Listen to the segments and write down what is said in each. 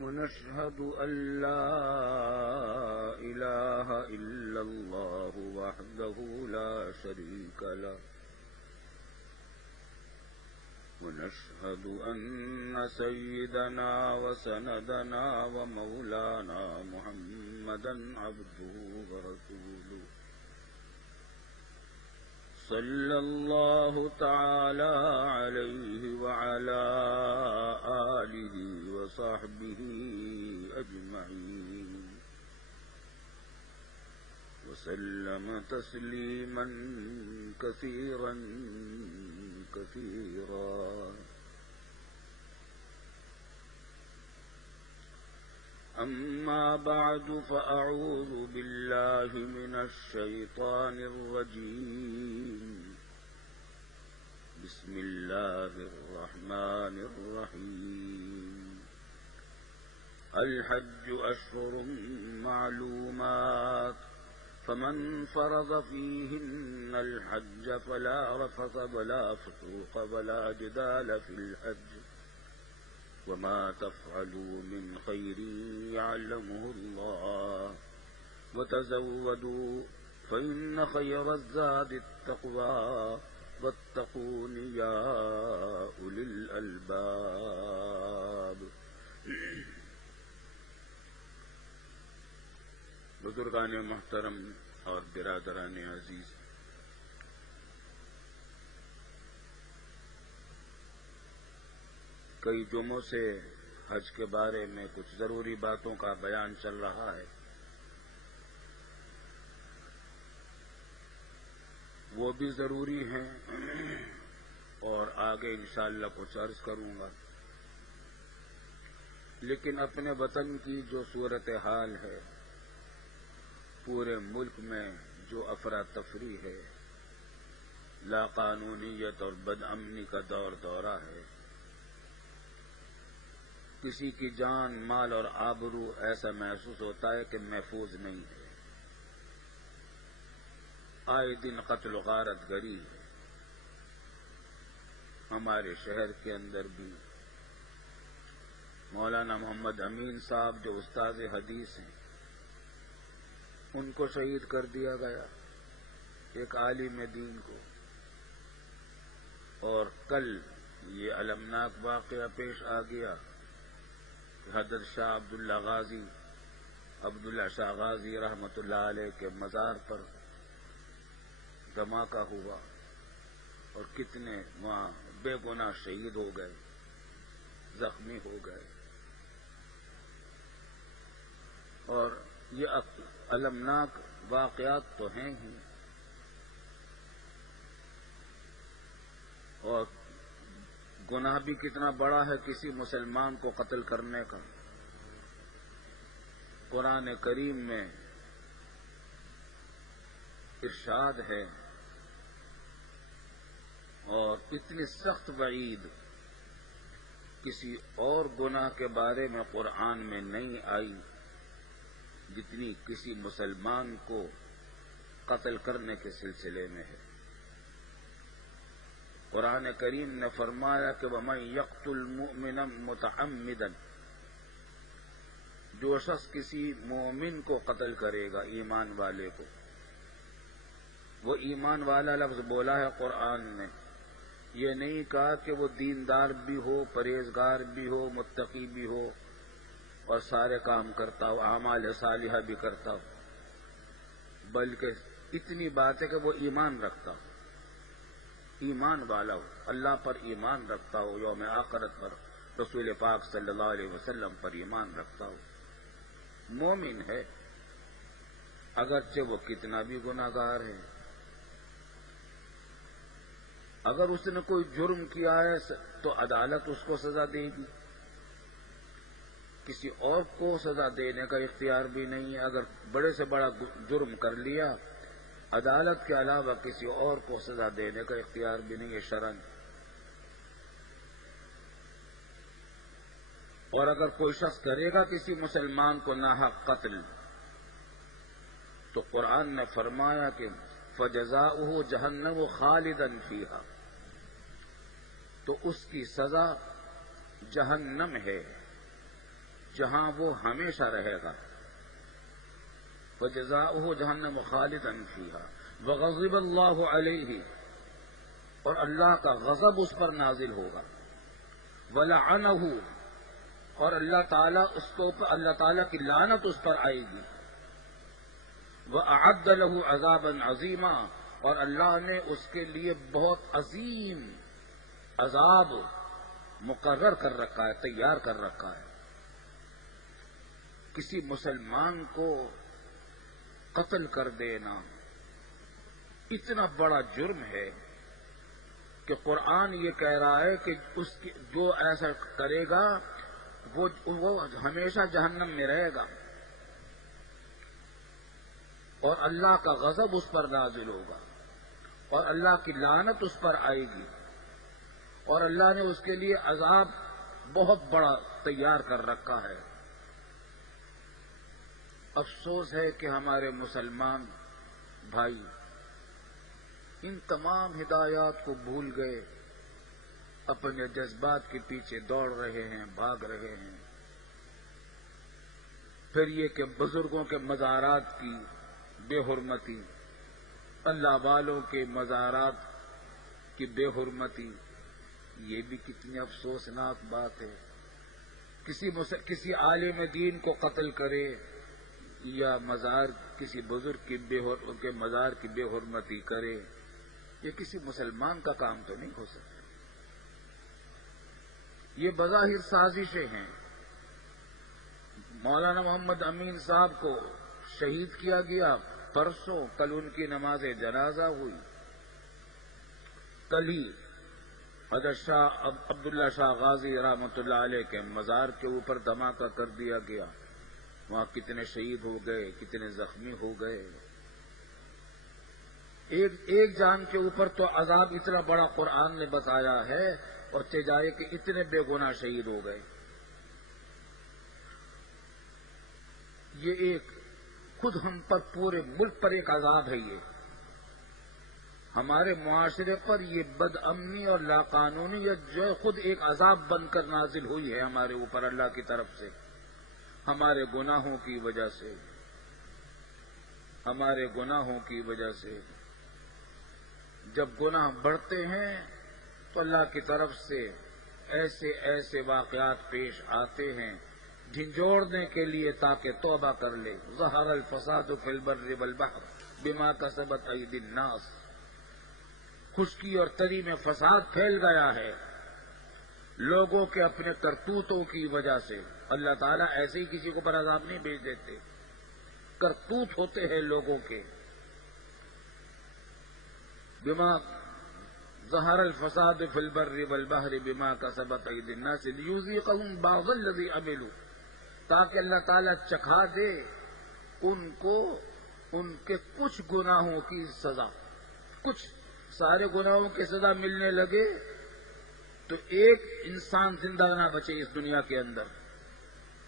ونشهد أن لا إله إلا الله وحده لا شريك له ونشهد أن سيدنا وسندنا ومولانا محمدا عبده ورسوله صلى الله تعالى عليه وعلى آله وصحبه أجمعين وسلم تسليما كثيرا كثيرا. أما بعد فأعوذ بالله من الشيطان الرجيم. بسم الله الرحمن الرحيم. الحج أشهر معلومات فمن فرض فيهن الحج فلا رفث ولا فسوق ولا جدال في الحج وما تفعلوا من خير يعلمه الله وتزودوا فإن خير الزاد التقوى واتقون يا أولي الألباب. بزرگان محترم اور برادران عزیز، کئی جمعوں سے حج کے بارے میں کچھ ضروری باتوں کا بیان چل رہا ہے. وہ بھی ضروری ہیں اور آگے انشاءاللہ کچھ عرض کروں گا. لیکن اپنے وطن کی جو صورتحال ہے، پورے ملک میں جو افراتفری ہے، لا قانونیت اور بدامنی کا دور دورہ ہے، کسی کی جان، مال اور آبرو ایسا محسوس ہوتا ہے کہ محفوظ نہیں ہے. آئے دن قتل و غارت گری ہے. ہمارے شہر کے اندر بھی مولانا محمد امین صاحب جو استاد حدیث ہیں، ان کو شہید کر دیا گیا، ایک عالم دین کو. اور کل یہ المناک واقعہ پیش آ گیا کہ حضرت شاہ عبداللہ شاہ غازی رحمۃ اللہ علیہ کے مزار پر دھماکہ ہوا اور کتنے وہاں بے گناہ شہید ہو گئے، زخمی ہو گئے. اور یہ المناک واقعات تو ہیں ہی، اور گناہ بھی کتنا بڑا ہے کسی مسلمان کو قتل کرنے کا. قرآن کریم میں ارشاد ہے، اور اتنی سخت وعید کسی اور گناہ کے بارے میں قرآن میں نہیں آئی جتنی کسی مسلمان کو قتل کرنے کے سلسلے میں ہے. قرآن کریم نے فرمایا کہ وَمَن يَقْتُلْ مُؤْمِنًا مُتَعَمِّدًا، جو شخص کسی مومن کو قتل کرے گا، ایمان والے کو. وہ ایمان والا لفظ بولا ہے قرآن نے، یہ نہیں کہا کہ وہ دیندار بھی ہو، پرہیزگار بھی ہو، متقی بھی ہو اور سارے کام کرتا ہو، اعمال صالحہ بھی کرتا ہو، بلکہ اتنی بات ہے کہ وہ ایمان رکھتا ہو، ایمان والا ہو، اللہ پر ایمان رکھتا ہو، یوم آخرت پر، رسول پاک صلی اللہ علیہ وسلم پر ایمان رکھتا ہو، مومن ہے، اگرچہ وہ کتنا بھی گناہگار ہے. اگر اس نے کوئی جرم کیا ہے تو عدالت اس کو سزا دے گی، کسی اور کو سزا دینے کا اختیار بھی نہیں ہے. اگر بڑے سے بڑا جرم کر لیا، عدالت کے علاوہ کسی اور کو سزا دینے کا اختیار بھی نہیں ہے شرعاً. اور اگر کوئی شخص کرے گا کسی مسلمان کو ناحق قتل، تو قرآن نے فرمایا کہ فَجَزَاؤُهُ جَهَنَّمُ خَالِدًا فِيهَا، تو اس کی سزا جہنم ہے. جہاں وہ ہمیشہ رہے گا. وَجَزَاؤُهُ جَهَنَّمُ خَالِدًا فِيهَا وَغَضِبَ اللَّهُ عَلَيْهِ، اور اللہ کا غضب اس پر نازل ہوگا. وَلَعَنَهُ، اور اللہ تعالیٰ کی لعنت اس پر آئے گی. وَأَعَدَّ لَهُ عَذَابًا عَظِيمًا، اور اللہ نے اس کے لیے بہت عظیم عذاب مقرر کر رکھا ہے، تیار کر رکھا ہے. کسی مسلمان کو قتل کر دینا اتنا بڑا جرم ہے کہ قرآن یہ کہہ رہا ہے کہ جو ایسا کرے گا وہ ہمیشہ جہنم میں رہے گا، اور اللہ کا غضب اس پر نازل ہوگا، اور اللہ کی لعنت اس پر آئے گی، اور اللہ نے اس کے لیے عذاب بہت بڑا تیار کر رکھا ہے. افسوس ہے کہ ہمارے مسلمان بھائی ان تمام ہدایات کو بھول گئے، اپنے جذبات کے پیچھے دوڑ رہے ہیں، بھاگ رہے ہیں. پھر یہ کہ بزرگوں کے مزارات کی بے حرمتی، اللہ والوں کے مزارات کی بے حرمتی، یہ بھی کتنی افسوسناک بات ہے. کسی عالم دین کو قتل کرے یا کسی بزرگ کے مزار کی بے حرمتی کرے، یہ کسی مسلمان کا کام تو نہیں ہو سکتا. یہ بظاہر سازشیں ہیں. مولانا محمد امین صاحب کو شہید کیا گیا پرسوں، کل ان کی نماز جنازہ ہوئی. کل ہی حضرت عبداللہ شاہ غازی رحمۃ اللہ علیہ کے مزار کے اوپر دھماکہ کر دیا گیا. وہاں کتنے شہید ہو گئے، کتنے زخمی ہو گئے. ایک جان کے اوپر تو عذاب اتنا بڑا قرآن نے بتایا ہے، اور جائے کہ اتنے بے گناہ شہید ہو گئے. یہ ایک خود ہم پر، پورے ملک پر ایک عذاب ہے. یہ ہمارے معاشرے پر یہ بد امنی اور لاقانونیت جو ہے خود ایک عذاب بن کر نازل ہوئی ہے ہمارے اوپر اللہ کی طرف سے، ہمارے گناہوں کی وجہ سے. ہمارے گناہوں کی وجہ سے جب گناہ بڑھتے ہیں تو اللہ کی طرف سے ایسے واقعات پیش آتے ہیں جھنجھوڑنے کے لیے تاکہ توبہ کر لے. ظہر الفساد فی البر والبحر بما کسبت ایدی الناس، خشکی اور تری میں فساد پھیل گیا ہے لوگوں کے اپنے کرتوتوں کی وجہ سے. اللہ تعالیٰ ایسے ہی کسی کو پر عذاب نہیں بھیج دیتے، کرتوت ہوتے ہیں لوگوں کے. بما ظہر الفساد فی البر والبحر بما کسبت ایدی الناس لیذیقہم بعض الذی عملوا، تاکہ اللہ تعالیٰ چکھا دے ان کو ان کے کچھ گناہوں کی سزا. کچھ سارے گناہوں کی سزا ملنے لگے تو ایک انسان زندہ نہ بچے اس دنیا کے اندر.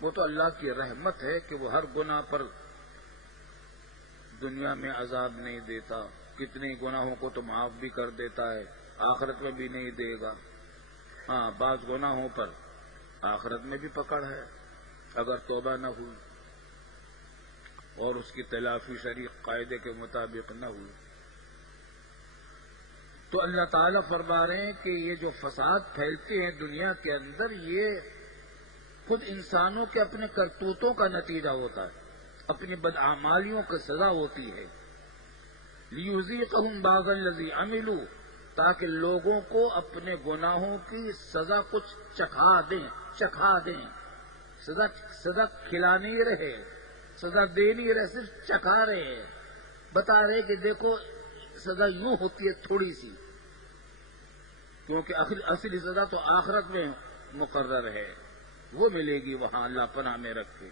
وہ تو اللہ کی رحمت ہے کہ وہ ہر گناہ پر دنیا میں عذاب نہیں دیتا، کتنے گناہوں کو تو معاف بھی کر دیتا ہے، آخرت میں بھی نہیں دے گا. ہاں، بعض گناہوں پر آخرت میں بھی پکڑ ہے اگر توبہ نہ ہوئی اور اس کی تلافی شریع قاعدے کے مطابق نہ ہوئی. تو اللہ تعالیٰ فرما رہے ہیں کہ یہ جو فساد پھیلتے ہیں دنیا کے اندر، یہ خود انسانوں کے اپنے کرتوتوں کا نتیجہ ہوتا ہے، اپنی بدعمالیوں کی سزا ہوتی ہے. لیذیقہم بعض الذی عملوا، تاکہ لوگوں کو اپنے گناہوں کی سزا کچھ چکھا دیں. سزا کھلا نہیں رہے، سزا دے نہیں رہے، صرف چکھا رہے ہیں، بتا رہے کہ دیکھو سزا یوں ہوتی ہے تھوڑی سی، کیونکہ اصلی سزا تو آخرت میں مقرر ہے، وہ ملے گی وہاں، اللہ پناہ میں رکھے.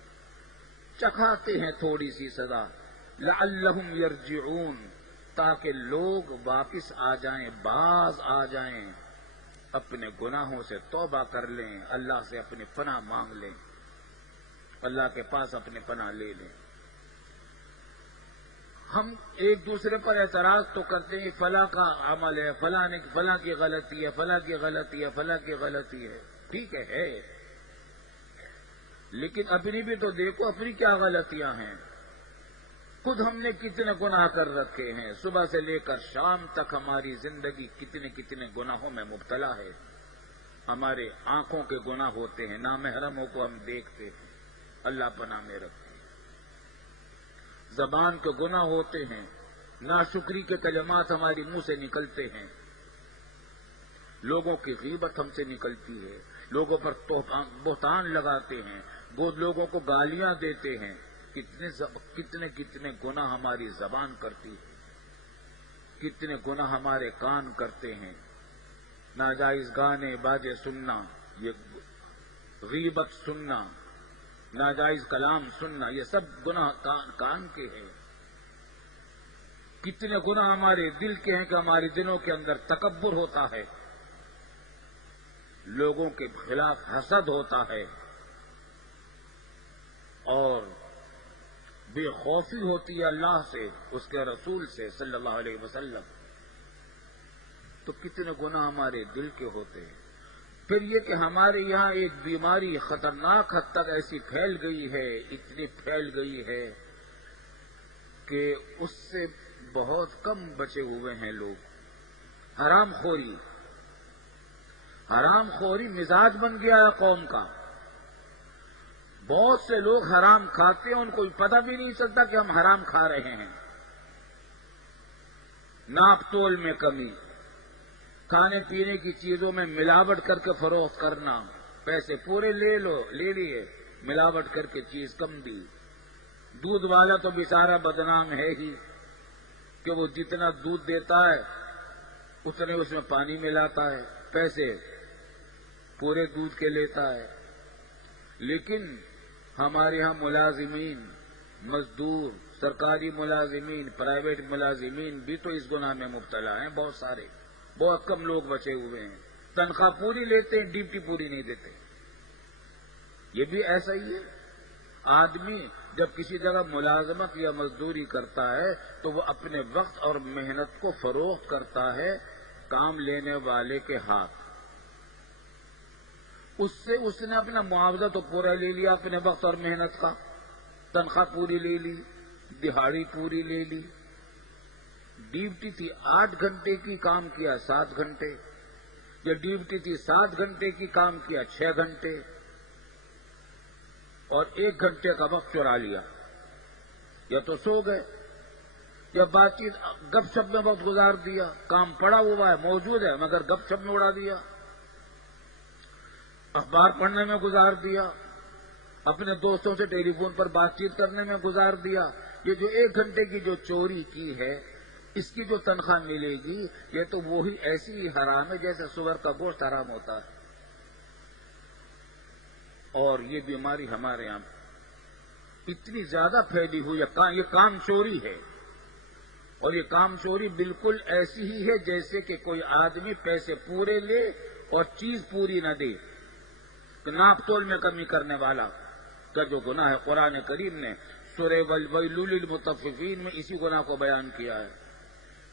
چکھاتے ہیں تھوڑی سی سزا. لعلہم یرجعون، تاکہ لوگ واپس آ جائیں، باز آ جائیں، اپنے گناہوں سے توبہ کر لیں، اللہ سے اپنی پناہ مانگ لیں، اللہ کے پاس اپنے پناہ لے لیں. ہم ایک دوسرے پر اعتراض تو کرتے ہیں فلاں کا عمل ہے، فلاں کی غلطی ہے، فلاں کی غلطی ہے، فلاں کی غلطی ہے. ٹھیک ہے، لیکن اپنی بھی تو دیکھو، اپنی کیا غلطیاں ہیں. خود ہم نے کتنے گناہ کر رکھے ہیں. صبح سے لے کر شام تک ہماری زندگی کتنے کتنے گناہوں میں مبتلا ہے. ہمارے آنکھوں کے گناہ ہوتے ہیں، نامحرموں کو ہم دیکھتے ہیں، اللہ پناہ میں رکھتے ہیں. زبان کے گناہ ہوتے ہیں، ناشکری کے کلمات ہماری منہ سے نکلتے ہیں. لوگوں کی غیبت ہم سے نکلتی ہے، لوگوں پر بہتان لگاتے ہیں، وہ لوگوں کو گالیاں دیتے ہیں. کتنے کتنے گناہ ہماری زبان کرتی ہے، کتنے گناہ ہمارے کان کرتے ہیں. ناجائز گانے باجے سننا، یہ غیبت سننا، ناجائز کلام سننا، یہ سب گناہ کان کے ہیں. کتنے گناہ ہمارے دل کے ہیں کہ ہمارے دلوں کے اندر تکبر ہوتا ہے، لوگوں کے خلاف حسد ہوتا ہے، اور بے خوفی ہوتی ہے اللہ سے، اس کے رسول سے صلی اللہ علیہ وسلم. تو کتنے گناہ ہمارے دل کے ہوتے ہیں. پھر یہ کہ ہمارے یہاں ایک بیماری خطرناک حد تک ایسی پھیل گئی ہے، اتنی پھیل گئی ہے کہ اس سے بہت کم بچے ہوئے ہیں لوگ. حرام خوری، حرام خوری مزاج بن گیا ہے قوم کا. بہت سے لوگ حرام کھاتے ہیں، ان کو پتہ بھی نہیں چلتا کہ ہم حرام کھا رہے ہیں. ناپ تول میں کمی، کھانے پینے کی چیزوں میں ملاوٹ کر کے فروخت کرنا، پیسے پورے لے لیے، ملاوٹ کر کے چیز کم دی. دودھ والا تو بیچارہ بدنام ہے ہی کہ وہ جتنا دودھ دیتا ہے اتنے اس میں پانی ملاتا ہے، پیسے پورے دودھ کے لیتا ہے. لیکن ہمارے ہاں ملازمین، مزدور، سرکاری ملازمین، پرائیویٹ ملازمین بھی تو اس گناہ میں مبتلا ہیں. بہت سارے، بہت کم لوگ بچے ہوئے ہیں. تنخواہ پوری لیتے ہیں، ڈیوٹی پوری نہیں دیتے. یہ بھی ایسا ہی ہے. آدمی جب کسی جگہ ملازمت یا مزدوری کرتا ہے تو وہ اپنے وقت اور محنت کو فروخت کرتا ہے کام لینے والے کے ہاتھ. اس نے اپنا معاوضہ تو پورا لے لیا اپنے وقت اور محنت کا، تنخواہ پوری لے لی، دہاڑی پوری لے لی. ڈیوٹی تھی 8 گھنٹے کی، کام کیا 7 گھنٹے، یا ڈیوٹی تھی 7 گھنٹے کی، کام کیا 6 گھنٹے، اور 1 گھنٹے کا وقت چرا لیا. یا تو سو گئے یا بات چیت گپ شپ میں وقت گزار دیا. کام پڑا ہوا ہے، موجود ہے، مگر گپ شپ میں اڑا دیا، اخبار پڑھنے میں گزار دیا، اپنے دوستوں سے ٹیلی فون پر بات چیت کرنے میں گزار دیا. یہ جو 1 گھنٹے کی جو چوری کی ہے، اس کی جو تنخواہ ملے گی، یہ تو وہی ایسی ہی حرام ہے جیسے سور کا گوشت حرام ہوتا ہے. اور یہ بیماری ہمارے یہاں اتنی زیادہ پھیلی ہوئی ہے، یہ کام چوری ہے. اور یہ کام چوری بالکل ایسی ہی ہے جیسے کہ کوئی آدمی پیسے پورے لے اور چیز پوری نہ دے. ناپ تول میں کمی کرنے والا کا جو گناہ ہے، قرآن کریم نے سورہ ویل للمطففین میں اسی گناہ کو بیان کیا ہے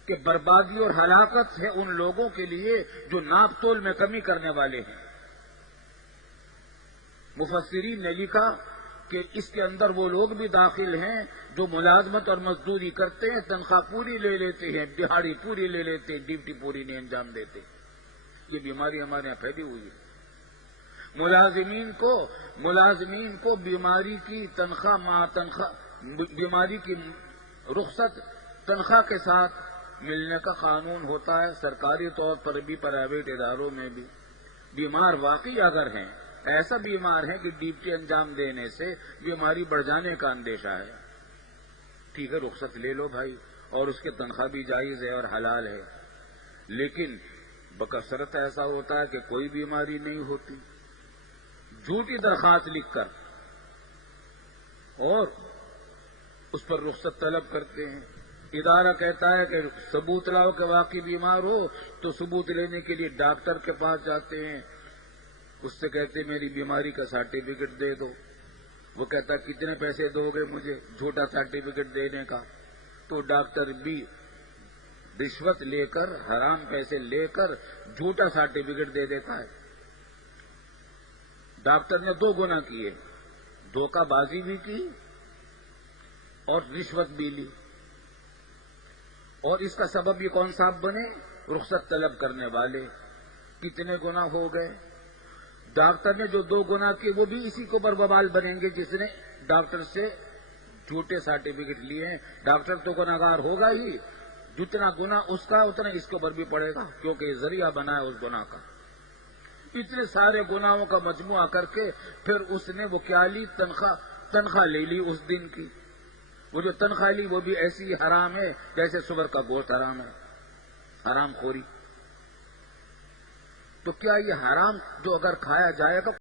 کہ بربادی اور ہلاکت ہے ان لوگوں کے لیے جو ناپ تول میں کمی کرنے والے ہیں. مفسرین نے لکھا کہ اس کے اندر وہ لوگ بھی داخل ہیں جو ملازمت اور مزدوری کرتے ہیں، تنخواہ پوری لے لیتے ہیں، دہاڑی پوری لے لیتے ہیں، ڈیوٹی پوری نہیں انجام دیتے. یہ بیماری ہمارے یہاں پھیلی ہوئی ہے. ملازمین کو بیماری کی بیماری کی رخصت تنخواہ کے ساتھ ملنے کا قانون ہوتا ہے، سرکاری طور پر بھی، پرائیویٹ اداروں میں بھی. بیمار واقعی اگر ہیں، ایسا بیمار ہے کہ ڈیوٹی انجام دینے سے بیماری بڑھ جانے کا اندیشہ ہے، ٹھیک ہے رخصت لے لو بھائی، اور اس کی تنخواہ بھی جائز ہے اور حلال ہے. لیکن بکثرت ایسا ہوتا ہے کہ کوئی بیماری نہیں ہوتی، جھوٹی درخواست لکھ کر اور اس پر رخصت طلب کرتے ہیں. ادارہ کہتا ہے کہ ثبوت لاؤ کہ واقعی بیمار ہو، تو ثبوت لینے کے لیے ڈاکٹر کے پاس جاتے ہیں، اس سے کہتے ہیں میری بیماری کا سرٹیفکیٹ دے دو. وہ کہتا ہے کتنے پیسے دو گے مجھے جھوٹا سرٹیفکیٹ دینے کا؟ تو ڈاکٹر بھی رشوت لے کر، حرام پیسے لے کر جھوٹا سرٹیفکیٹ دے دیتا ہے. ڈاکٹر نے 2 گناہ کیے، دھوکہ بازی بھی کی اور رشوت بھی لی، اور اس کا سبب یہ کون صاحب بنے؟ رخصت طلب کرنے والے۔ کتنے گناہ ہو گئے؟ ڈاکٹر نے جو 2 گناہ کیے وہ بھی اسی کو بوال بنیں گے جس نے ڈاکٹر سے جھوٹے سرٹیفکیٹ لیے ہیں۔ ڈاکٹر تو گناہگار ہوگا ہی، جتنا گناہ اس کا اتنا اس کے اوپر بھی پڑے گا، کیونکہ یہ ذریعہ بنا ہے اس گناہ کا۔ اتنے سارے گناہوں کا مجموعہ کر کے پھر اس نے وہ کیا لی؟ تنخواہ لے لی اس دن کی۔ وہ جو تنخواہ لی وہ بھی ایسی حرام ہے جیسے سور کا گوشت حرام ہے، حرام خوری۔ تو کیا یہ حرام جو اگر کھایا جائے گا